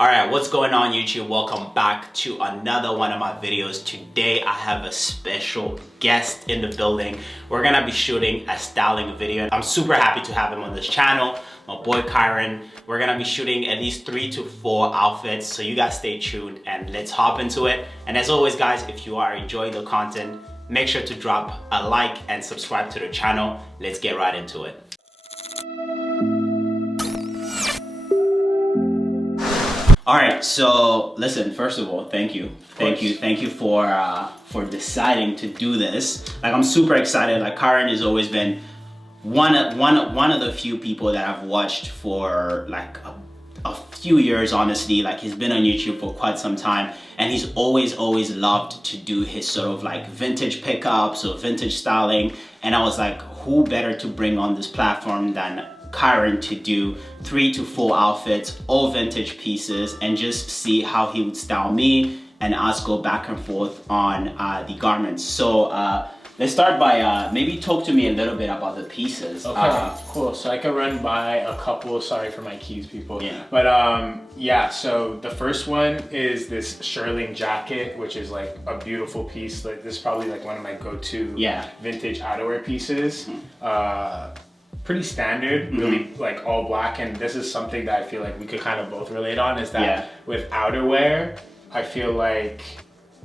Alright, what's going on YouTube? Welcome back to another one of my videos. Today I have a special guest in the building. We're gonna be shooting a styling video. I'm super happy to have him on this channel. My boy Kyron. We're gonna be shooting at least 3 to 4 outfits, so you guys stay tuned and let's hop into it. And as always guys, if you are enjoying the content, make sure to drop a like and subscribe to the channel. Let's get right into it. All right, so listen, first of all, thank you for deciding to do this. Like, I'm super excited. Like, Kyron has always been one of the few people that I've watched for like a few years, honestly. Like, he's been on YouTube for quite some time, and he's always loved to do his sort of like vintage pickups or vintage styling. And I was like, who better to bring on this platform than Kyron to do 3 to 4 outfits, all vintage pieces, and just see how he would style me and us go back and forth on the garments. So let's start by maybe talk to me a little bit about the pieces. Okay, cool. So I can run by a couple. Sorry for my keys, people. Yeah. But yeah, so the first one is this shearling jacket, which is like a beautiful piece. Like, this is probably like one of my go-to vintage outerwear pieces. Pretty standard, really like all black, and this is something that I feel like we could kind of both relate on, is that with outerwear, I feel like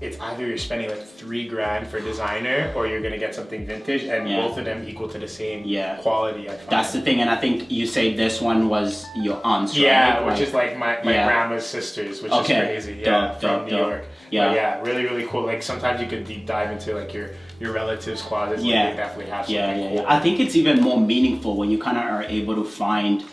it's either you're spending like $3 grand for designer or you're gonna get something vintage, and both of them equal to the same quality, I find. That's the thing, and I think you say this one was your aunt's, right? Which is like my grandma's sisters, which is crazy. From New York. But really cool. Like, sometimes you could deep dive into like your relatives' closets. Like, they definitely have something cool. I think it's even more meaningful when you kind of are able to find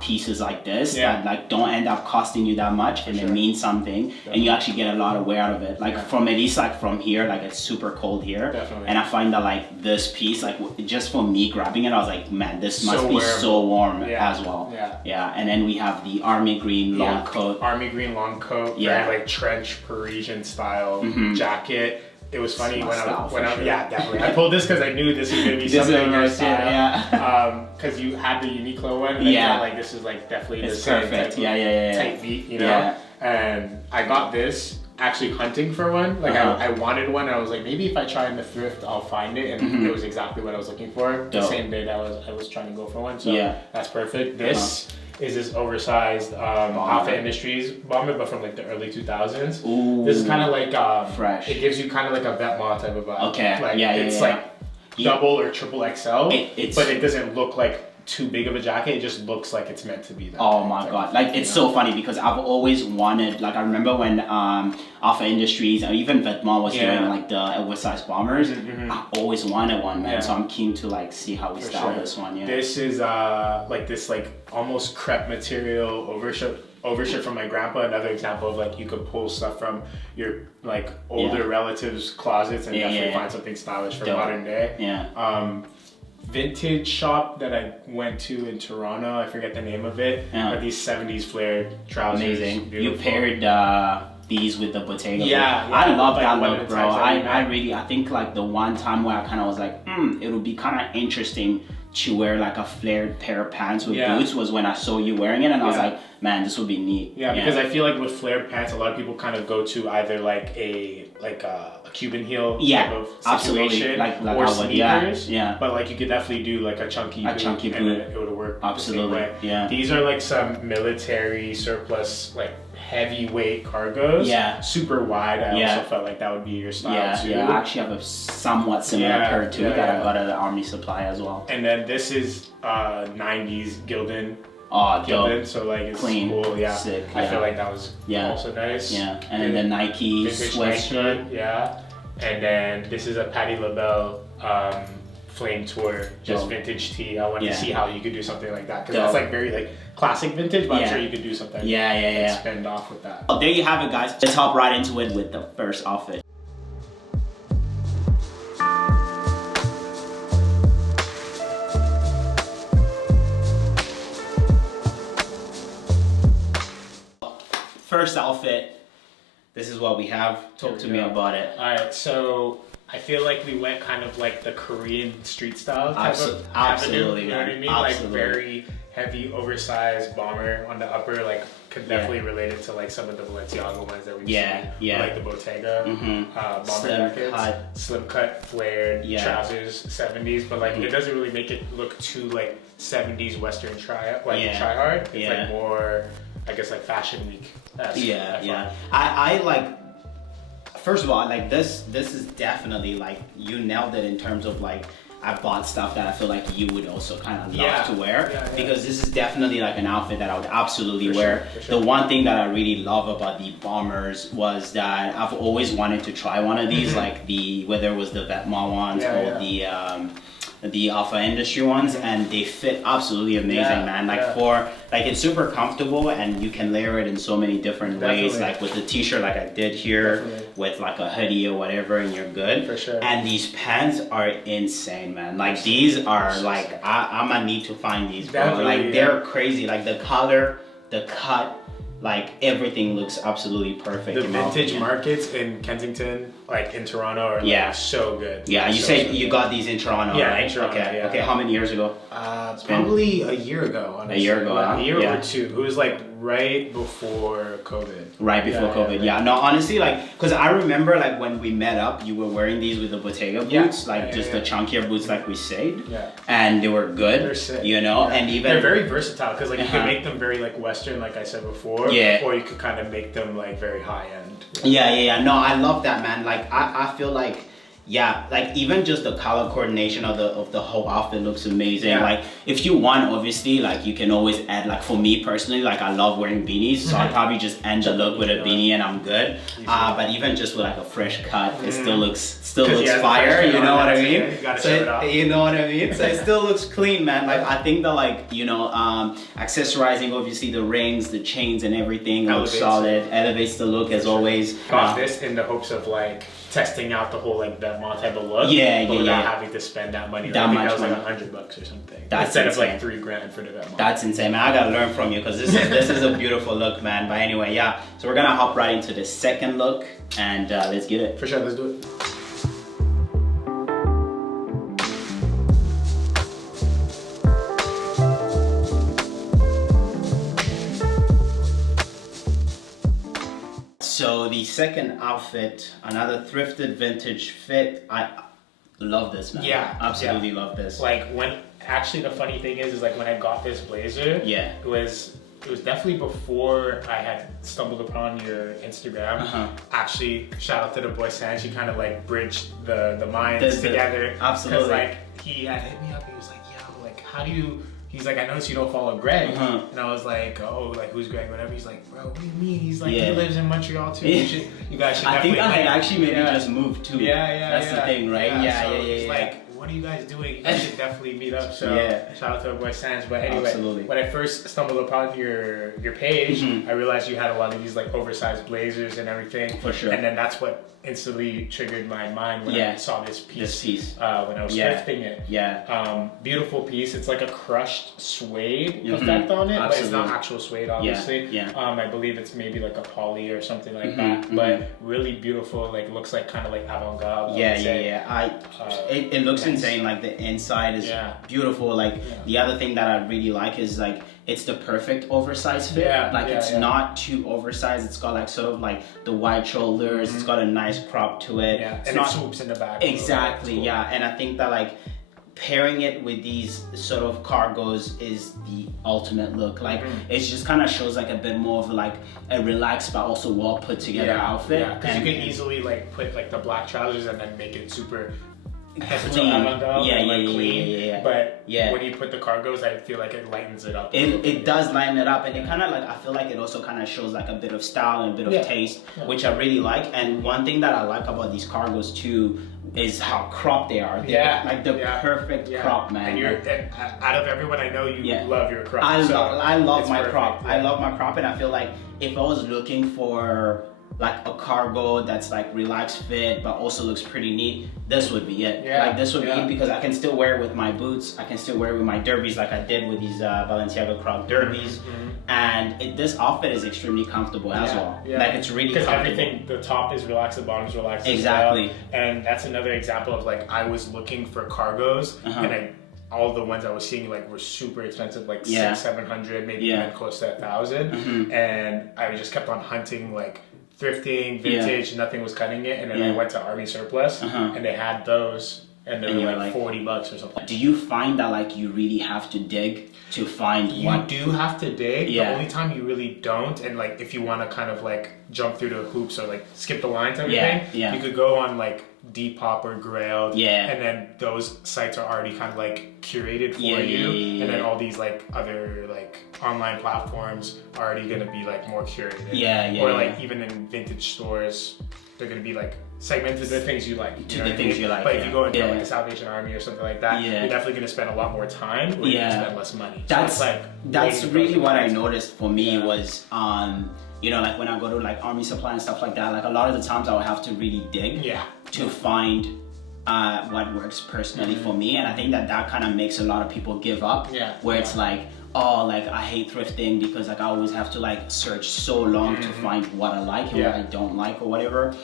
pieces like this that like don't end up costing you that much, and it means something, and you actually get a lot of wear out of it. Like from at least like from here, like it's super cold here, and I find that like this piece, like just for me grabbing it, I was like, man, this must be so warm as well. And then we have the army green long coat. Army green long coat, very like trench Parisian style jacket. It was funny when I definitely. I pulled this because I knew this was gonna be something your style. Because you had the Uniqlo one. And I thought, like, this is like definitely the same perfect. Tight beat, you know. And I got this actually hunting for one. Like I wanted one. And I was like, maybe if I try in the thrift, I'll find it. And it was exactly what I was looking for. The same day that I was trying to go for one. So that's perfect. This is this oversized Alpha Industries bomber, but from like the early 2000s. Ooh, this is kind of like fresh. It gives you kind of like a Vetements type of vibe. Okay. Like, it's like double or triple XL, but it doesn't look like too big of a jacket. It just looks like it's meant to be that. Oh my god, like it's so funny because I've always wanted, like I remember when Alpha Industries or even Vetements was doing like the oversized bombers. I always wanted one, man. So I'm keen to like see how we style this one. This is like this like almost crepe material overshirt from my grandpa. Another example of like you could pull stuff from your like older relatives' closets and definitely find something stylish for modern day. Vintage shop that I went to in Toronto, I forget the name of it, but these 70s flared trousers. Amazing. Beautiful. You paired these with the Bottega. I love that look, bro. I think like the one time where I kind of was like, it would be kind of interesting to wear like a flared pair of pants with boots was when I saw you wearing it, and I was like, man, this would be neat. Because I feel like with flared pants, a lot of people kind of go to either like a Cuban heel type of situation, or sneakers. But like you could definitely do like a chunky boot, and it would work. Absolutely. These are like some military surplus, like heavyweight cargos. Super wide. I also felt like that would be your style too. I actually have a somewhat similar pair too that I got at the Army Supply as well. And then this is 90s Gildan. Dope. So like it's clean, cool, sick, I feel like that was also nice. And then the Nike sweatshirt. And then this is a Patti LaBelle Flame Tour, just vintage tee. I wanted to see how you could do something like that, because that's like very like classic vintage, but I'm sure you could do something and spend off with that. There you have it, guys. Let's hop right into it with the first outfit. First outfit, this is what we have. Talk to me about it. All right, so I feel like we went kind of like the Korean street style type of avenue, you know what I mean? Like very heavy, oversized bomber on the upper, like could definitely relate it to like some of the Balenciaga ones that we've seen. Like the Bottega, bomber jackets, slim cut, flared trousers, 70s, but like it doesn't really make it look too like 70s Western try hard. It's like more, I guess, like fashion week. I like, first of all, like this is definitely like, you nailed it in terms of like, I bought stuff that I feel like you would also kind of love to wear, because this is definitely like an outfit that I would absolutely wear. The one thing that I really love about the bombers was that I've always wanted to try one of these, like whether it was the Vetements ones or the Alpha Industry ones, and they fit absolutely amazing, man. Like it's super comfortable, and you can layer it in so many different ways, like with the t-shirt like I did here, with like a hoodie or whatever, and you're good. For sure. And these pants are insane, man. Like these are like, I'm gonna need to find these, bro. Like they're crazy. Like the color, the cut, like everything looks absolutely perfect. The vintage markets in Kensington, like in Toronto, are like so good. Yeah, you say you got these in Toronto, right? In Toronto, okay, how many years ago? Probably a year ago, honestly. A year ago, a year or two. It was like right before COVID. Right before COVID, no, honestly, like, because I remember like when we met up, you were wearing these with the Bottega boots, like just the chunkier boots like we said. And they were good. They're sick. You know, and even... They're very versatile, because like you can make them very like Western, like I said before, or you could kind of make them like very high end. No, I love that, man. Like I feel like, like even just the color coordination of the whole outfit looks amazing. Like if you want, obviously, like you can always add, like for me personally, like I love wearing beanies, so I'll probably just end the look with a beanie and I'm good. But even just with like a fresh cut, it still looks fire, you know what I mean? You know what I mean? So it still looks clean, man. Like I think that, like, you know, accessorizing, obviously the rings, the chains and everything looks solid, elevates the look as always. Got this in the hopes of like testing out the whole like Vetements type of look, but without having to spend that money. That much was like $100 or something. Instead of like $3,000 for the Vetements. That's insane, man. I gotta learn from you, because this is a beautiful look, man. But anyway, so we're gonna hop right into the second look, and let's get it. For sure, let's do it. So the second outfit, another thrifted vintage fit. I love this, man. Absolutely love this. Like actually the funny thing is like when I got this blazer, it was definitely before I had stumbled upon your Instagram. Actually, shout out to the boy San. She kind of like bridged the minds together. Absolutely. Because like he had hit me up. He was like, "Yo, like how do you?" He's like, "I noticed you don't follow Greg." And I was like, "Oh, like who's Greg?" Whatever. He's like, "Bro, what do you mean?" He's like, "He lives in Montreal too. You guys should." I think I had actually maybe just moved too. That's the thing, right? He's like, what are you guys doing? You guys should definitely meet up. So shout out to our boy Sans. But anyway, when I first stumbled upon your page, I realized you had a lot of these like oversized blazers and everything. For sure. And then that's what instantly triggered my mind when I saw this piece. When I was thrifting it. Beautiful piece. It's like a crushed suede effect on it, but it's not actual suede, obviously. I believe it's maybe like a poly or something like that. But really beautiful. Like looks like kind of like avant-garde. It looks insane. Like the inside is beautiful. Like the other thing that I really like is like it's the perfect oversized fit. It's not too oversized. It's got like sort of like the wide shoulders. It's got a nice crop to it. And it swoops in the back. Exactly. Cool. And I think that like pairing it with these sort of cargos is the ultimate look. Like it just kind of shows like a bit more of like a relaxed but also well put together outfit. Because you can easily like put like the black trousers and then make it super clean. But when you put the cargos, I feel like it lightens it up. It does lighten it up, and it kind of like, I feel like it also kind of shows like a bit of style and a bit of taste, which I really like. And one thing that I like about these cargos too is how cropped they are. They're like the perfect crop, man. And you're out of everyone I know, you love your crop. I love my crop. I love my crop, and I feel like if I was looking for like a cargo that's like relaxed fit but also looks pretty neat, this would be it. Like this would be it, because I can still wear it with my boots, I can still wear it with my derbies like I did with these Balenciaga crop derbies. And this outfit is extremely comfortable as well. Like it's really comfortable. Because everything, the top is relaxed, the bottom is relaxed as well. And that's another example of like, I was looking for cargos and all the ones I was seeing like were super expensive, like 600-700, maybe even close to 1,000. And I just kept on hunting like thrifting, vintage, nothing was cutting it. And then I went to Army Surplus and they had those and they were like $40 or something. Do you find that like you really have to dig to find You do have to dig. The only time you really don't, and like if you want to kind of like jump through the hoops or like skip the line type of thing, you could go on like Depop or Grailed, and then those sites are already kind of like curated for you, and then all these like other like online platforms are already gonna be like more curated, or like even in vintage stores, they're gonna be like segmented to the things you like. To the things you like. But if you go into like a Salvation Army or something like that, you're definitely gonna spend a lot more time, or you're gonna spend less money. That's so it's like that's really what I noticed for me was you know, like when I go to like Army Supply and stuff like that, like a lot of the times I would have to really dig to find what works personally for me. And I think that kind of makes a lot of people give up, where it's like, oh, like I hate thrifting because like I always have to like search so long to find what I like and what I don't like or whatever.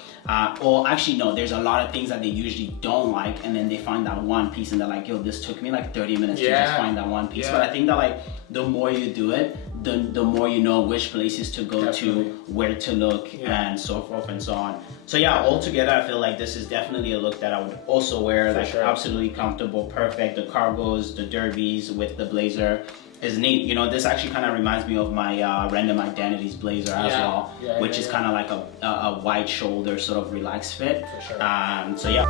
Or actually no, there's a lot of things that they usually don't like, and then they find that one piece and they're like, yo, this took me like 30 minutes to just find that one piece. But I think that like the more you do it, the more you know which places to go to, where to look, and so forth and so on. So yeah, altogether I feel like this is definitely a look that I would also wear, like absolutely comfortable, perfect. The cargos, the derbies with the blazer is neat. You know, this actually kind of reminds me of my Random Identities blazer as well, which is kind of like a wide shoulder sort of relaxed fit. So yeah.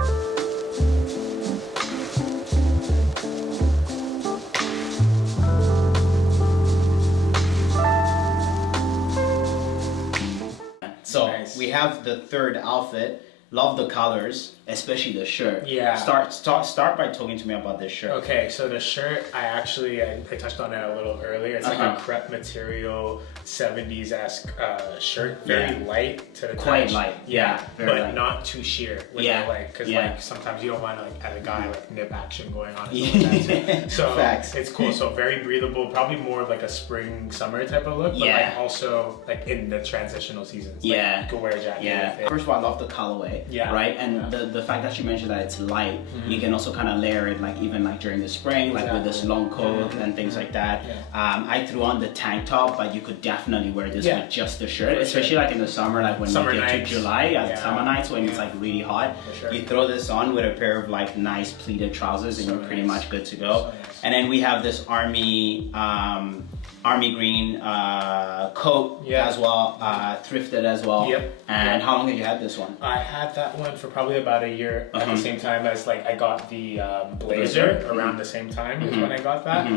So we have the third outfit. Love the colors, especially the shirt. Start by talking to me about this shirt. Okay, so the shirt, I touched on it a little earlier. It's like a crepe material, 70s-esque shirt. Very light to the touch. Quite light, but light. Not too sheer. Which I like, because like sometimes you don't want to like as a guy like nip action going on. So it's cool. So very breathable. Probably more of like a spring summer type of look. But like also like in the transitional seasons. Like, you could wear a jacket with it. First of all, I love the colorway. Right, and the fact that you mentioned that it's light, you can also kind of layer it like even like during the spring, like with this long coat and things like that. I threw on the tank top, but you could definitely wear this with just the shirt, especially like in the summer, like when you get to July, summer nights when it's like really hot. You throw this on with a pair of like nice pleated trousers and you're pretty much good to go. And then we have this army green coat as well, thrifted as well. And how long have you had this one? I had that one for probably about a year at the same time as like I got the blazer around the same time is when I got that.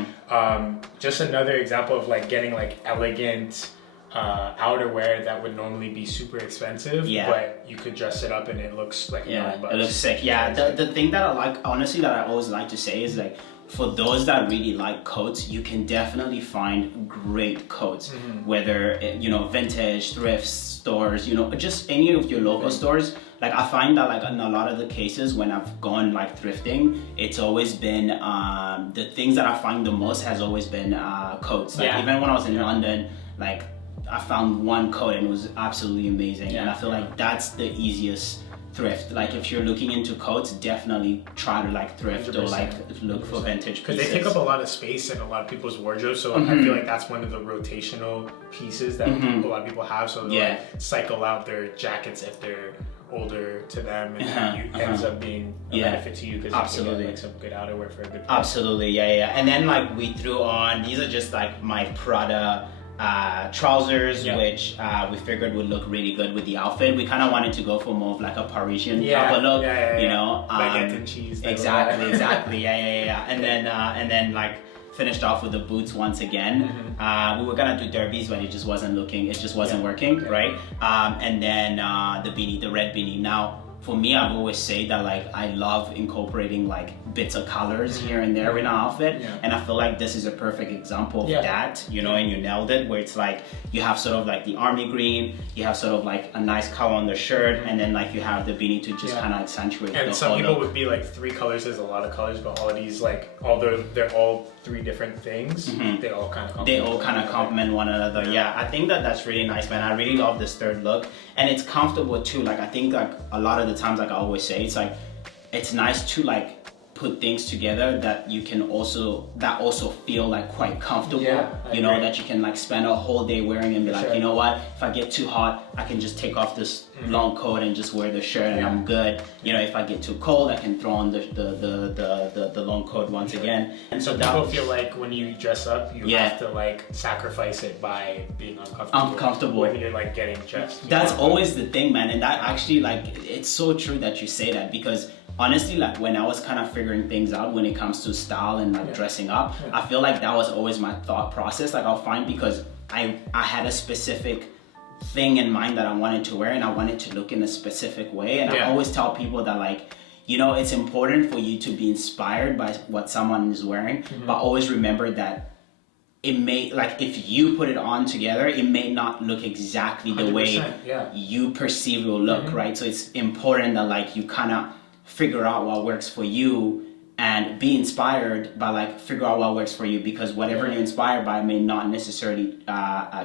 Just another example of like getting like elegant outerwear that would normally be super expensive, but you could dress it up and it looks like $9. It looks sick. The thing that I like, honestly, that I always like to say is like, for those that really like coats, you can definitely find great coats, whether, you know, vintage, thrift stores, you know, just any of your local stores. Like I find that like in a lot of the cases when I've gone like thrifting, it's always been, the things that I find the most has always been coats. Like even when I was in London, like I found one coat and it was absolutely amazing. And I feel like that's the easiest thrift. Like if you're looking into coats, definitely try to like thrift 100%. Or like look for vintage pieces. Because they take up a lot of space in a lot of people's wardrobe, so I feel like that's one of the rotational pieces that a lot of people have, so they like cycle out their jackets if they're older to them, and it ends up being a benefit to you because you get like some good outerwear for a good price. Absolutely, and then like we threw on, these are just like my Prada trousers, which we figured would look really good with the outfit. We kind of wanted to go for more of like a Parisian type of look, you know, baguette and cheese. Exactly, and then like finished off with the boots once again. We were gonna do derbies, but it just wasn't working, right? And then the beanie, the red beanie. Now, for me, I've always said that like I love incorporating like bits of colors here and there in an outfit, and I feel like this is a perfect example of that, you know, and you nailed it, where it's like you have sort of like the army green, you have sort of like a nice color on the shirt, and then like you have the beanie to just kind of accentuate. And some people would be like 3 colors is a lot of colors, but all of these like although they're all 3 different things, they all kind of complement one another. I think that's really nice, man. I really love this third look, and it's comfortable too. Like I think like a lot of the times, like I always say, it's like it's nice to like put things together that you can also feel like quite comfortable. You know, that you can like spend a whole day wearing and be like, you know what, if I get too hot, I can just take off this long coat and just wear the shirt and I'm good. You know, if I get too cold, I can throw on the long coat once again. And so people feel like when you dress up, you have to like sacrifice it by being uncomfortable when you're like getting dressed. That's always the thing, man. And that actually, like, it's so true that you say that, because honestly, like when I was kind of figuring things out when it comes to style and like dressing up, I feel like that was always my thought process. Like I'll find, because I had a specific thing in mind that I wanted to wear and I wanted to look in a specific way. And I always tell people that, like, you know, it's important for you to be inspired by what someone is wearing, but always remember that it may, like, if you put it on together, it may not look exactly the way you perceive it will look, right? So it's important that like you kind of figure out what works for you and be inspired by like figure out what works for you, because whatever you're inspired by may not necessarily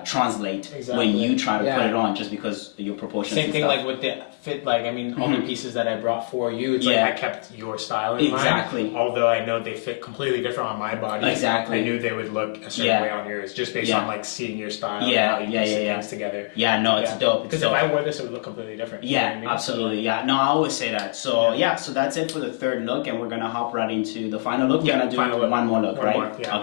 translate when you try to put it on, just because your proportions. Same thing like with the fit, like I mean all the pieces that I brought for you, it's like I kept your style in mind, although I know they fit completely different on my body. I knew they would look a certain way on yours just based on like seeing your style and how you piece things together. No, it's dope. Because if I wore this, it would look completely different. You know what I mean? Absolutely. No, I always say that. So so that's it for the third look, and we're gonna hop right into the final look. We're gonna do one more look, right? Okay.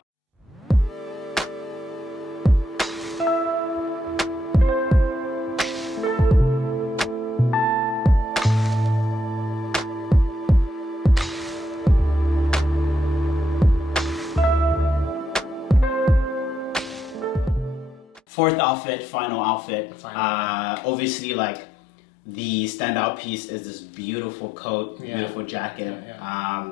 Fourth outfit, final outfit. Obviously, like, the standout piece is this beautiful coat, beautiful jacket.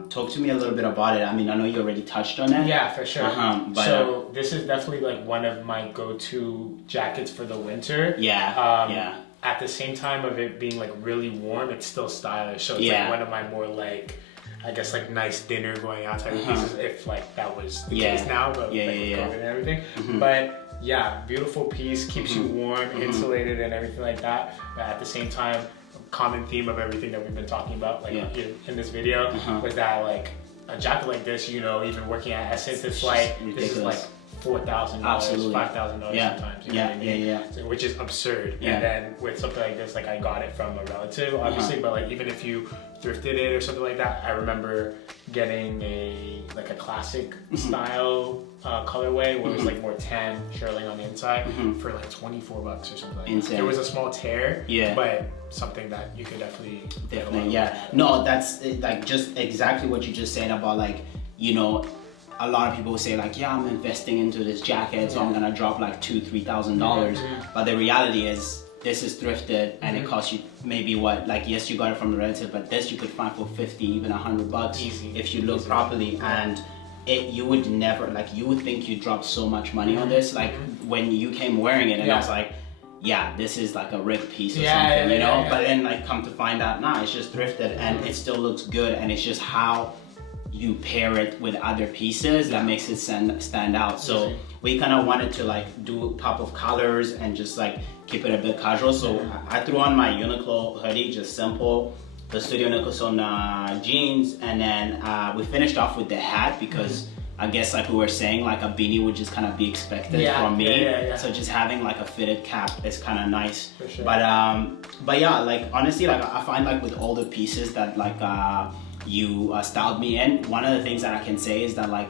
Talk to me a little bit about it. I mean, I know you already touched on it. Yeah, for sure. So this is definitely like one of my go-to jackets for the winter. At the same time of it being like really warm, it's still stylish. So it's like one of my more like, I guess like nice dinner going out type of pieces, if like that was the case now, but like with COVID and everything. But beautiful piece, keeps you warm, insulated and everything like that. But at the same time, common theme of everything that we've been talking about like in this video was that like a jacket like this, you know, even working at Essence, it's like ridiculous. This is like $4,000, $5,000 sometimes. You know what I mean? So, which is absurd. And then with something like this, like I got it from a relative, obviously, but like even if you thrifted it or something like that, I remember getting a classic style colorway where it was like more tan shearling on the inside for like $24 or something like that. There was a small tear, but something that you could definitely no, that's like just exactly what you just said about like, you know, a lot of people say like, I'm investing into this jacket, so I'm gonna drop like $2,000-$3,000. But the reality is, this is thrifted and it costs you maybe what, like, yes, you got it from a relative, but this you could find for 50, even $100 if you look properly. And you would never, like, you would think you dropped so much money on this, like when you came wearing it, and I was like, this is like a ripped piece or something, you know. But then like come to find out, nah, it's just thrifted and it still looks good, and it's just how you pair it with other pieces that makes it stand out. So we kind of wanted to like do a pop of colors and just like keep it a bit casual. So I threw on my Uniqlo hoodie, just simple, the Studio Nicholson jeans, and then we finished off with the hat because I guess like we were saying, like a beanie would just kind of be expected from me. So just having like a fitted cap is kind of nice. For sure. But yeah, like honestly, like I find like with all the pieces that like you styled me in, one of the things that I can say is that like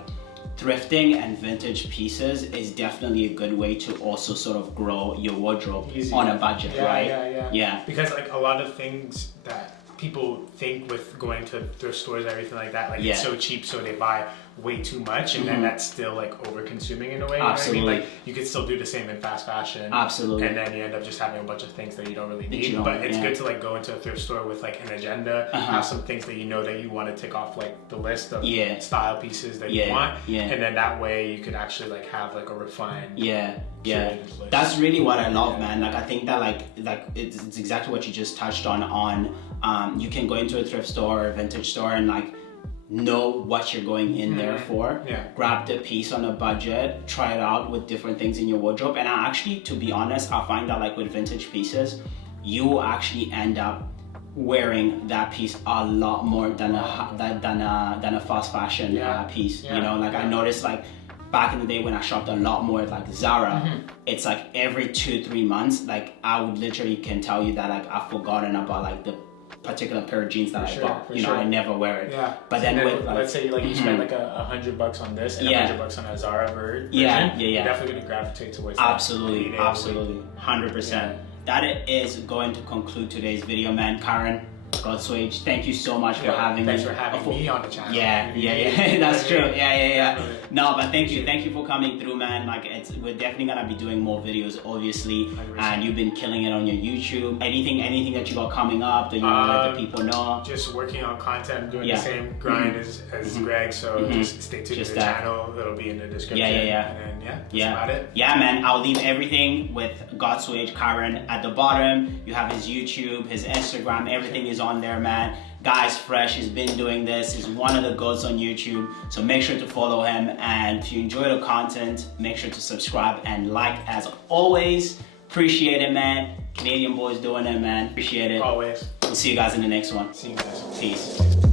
thrifting and vintage pieces is definitely a good way to also sort of grow your wardrobe on a budget, right? Because like a lot of things that people think with going to thrift stores and everything like that, like it's so cheap, so they buy way too much, and then that's still like over consuming in a way. You know what I mean? Like you could still do the same in fast fashion. And then you end up just having a bunch of things that you don't really need. But it's good to like go into a thrift store with like an agenda, have some things that you know that you want to tick off like the list of style pieces that you want, and then that way you could actually like have like a refined that's really what I love, man. Like I think that like it's exactly what you just touched on you can go into a thrift store or a vintage store and like know what you're going in there for. Grab the piece on a budget, try it out with different things in your wardrobe. And I actually, to be honest, I find that like with vintage pieces, you actually end up wearing that piece a lot more than a fast fashion piece. You know, like I noticed like back in the day when I shopped a lot more at like Zara, it's like every 2-3 months, like I would literally can tell you that like I've forgotten about like the particular pair of jeans that I bought. You know, I never wear it. Yeah. But then with like, let's say like you spend like $100 on this and $100 on a Zara version. You're definitely gonna gravitate towards that. Absolutely, 100%. That is going to conclude today's video, man. Kyron, Godswage, thank you so much for having me. Thanks for having me on the channel. Yeah. That's true. Yeah. No, but thank you for coming through, man. Like we're definitely gonna be doing more videos, obviously. 100%. And you've been killing it on your YouTube. Anything that you got coming up that you want to let the people know? Just working on content, doing the same grind as Greg. So just stay tuned to the channel. It'll be in the description. And then that's about it. Yeah, man. I'll leave everything with Godswage Kyron at the bottom. You have his YouTube, his Instagram, everything is on there, man. Guy's fresh, he's been doing this, he's one of the goats on YouTube, so make sure to follow him, and if you enjoy the content, make sure to subscribe and like as always. Appreciate it, man. Canadian boys doing it, man. Appreciate it. Always. We'll see you guys in the next one. See you guys. Peace.